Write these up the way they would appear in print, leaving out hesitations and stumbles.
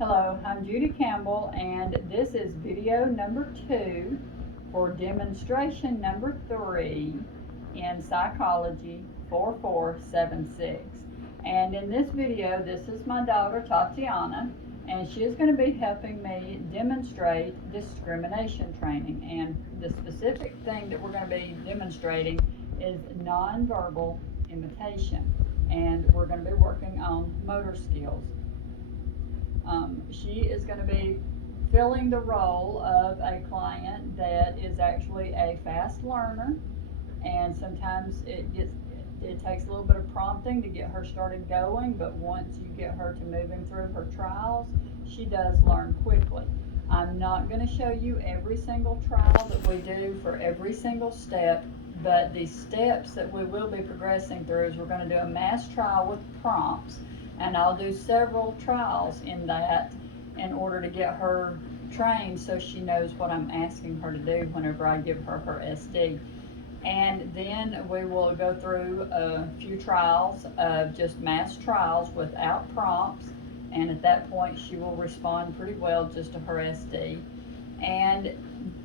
Hello, I'm Judy Campbell, and this is video number 2 for demonstration number 3 in Psychology 4476. And in this video, this is my daughter Tatiana, and she is going to be helping me demonstrate discrimination training. And the specific thing that we're going to be demonstrating is nonverbal imitation, and we're going to be working on motor skills. She is going to be filling the role of a client that is actually a fast learner, and sometimes it takes a little bit of prompting to get her started going, but once you get her to moving through her trials, she does learn quickly. I'm not going to show you every single trial that we do for every single step, but the steps that we will be progressing through is we're going to do a mass trial with prompts, and I'll do several trials in that in order to get her trained so she knows what I'm asking her to do whenever I give her her SD. And then we will go through a few trials of just mass trials without prompts, and at that point she will respond pretty well just to her SD. And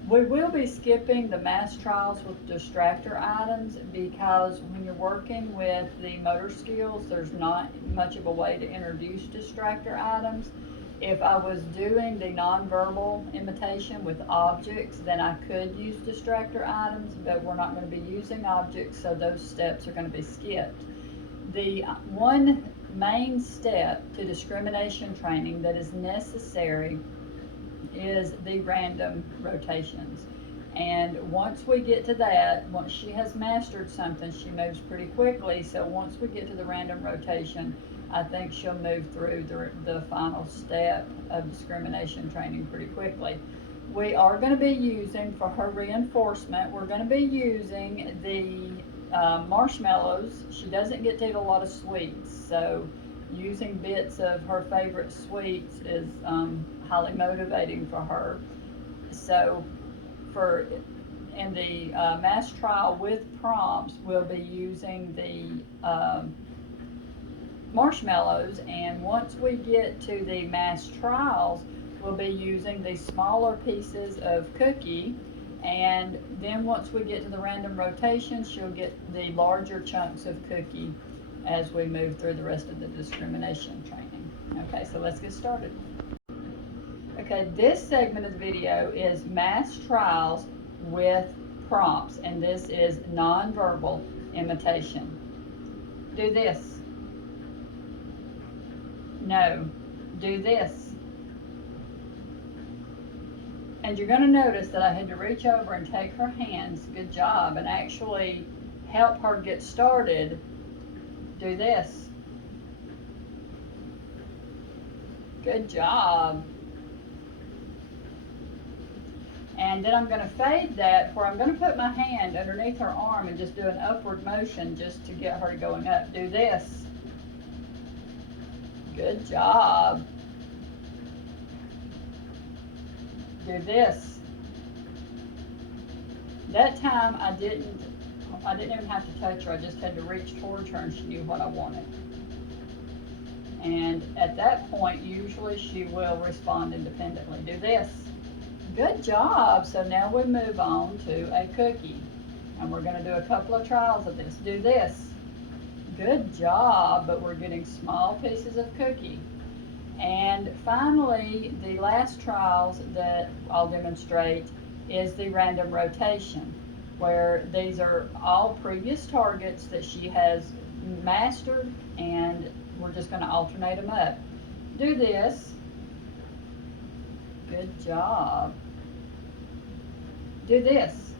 we will be skipping the mass trials with distractor items because when you're working with the motor skills, there's not much of a way to introduce distractor items. If I was doing the nonverbal imitation with objects, then I could use distractor items, but we're not going to be using objects, so those steps are going to be skipped. The one main step to discrimination training that is necessary is the random rotations. And once we get to that, once she has mastered something, she moves pretty quickly. So once we get to the random rotation, I think she'll move through the final step of discrimination training pretty quickly. We are going to be using, for her reinforcement, we're going to be using the marshmallows. She doesn't get to eat a lot of sweets, so using bits of her favorite sweets is highly motivating for her. So in the mass trial with prompts, we'll be using the marshmallows, and once we get to the mass trials, we'll be using the smaller pieces of cookie, and then once we get to the random rotation, she'll get the larger chunks of cookie as we move through the rest of the discrimination training. Okay, so let's get started. Okay, this segment of the video is mass trials with prompts, and this is nonverbal imitation. Do this. No. Do this. And you're going to notice that I had to reach over and take her hands, good job, and actually help her get started. Do this. Good job. And then I'm going to fade that where I'm going to put my hand underneath her arm and just do an upward motion just to get her going up. Do this. Good job. Do this. That time I didn't even have to touch her. I just had to reach towards her and she knew what I wanted. And at that point, usually she will respond independently. Do this. Good job. So now we move on to a cookie. And we're going to do a couple of trials of this. Do this. Good job, but we're getting small pieces of cookie. And finally, the last trials that I'll demonstrate is the random rotation, where these are all previous targets that she has mastered, and we're just going to alternate them up. Do this. Good job. Do this.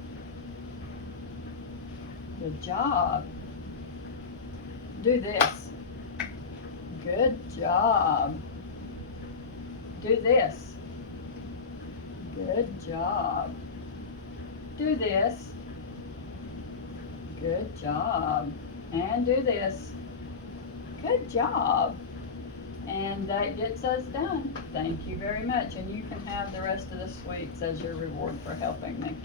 Good job. Do this. Good job. Do this. Good job. Do this. Good job. And do this. Good job. And that gets us done. Thank you very much. And you can have the rest of the sweets as your reward for helping me.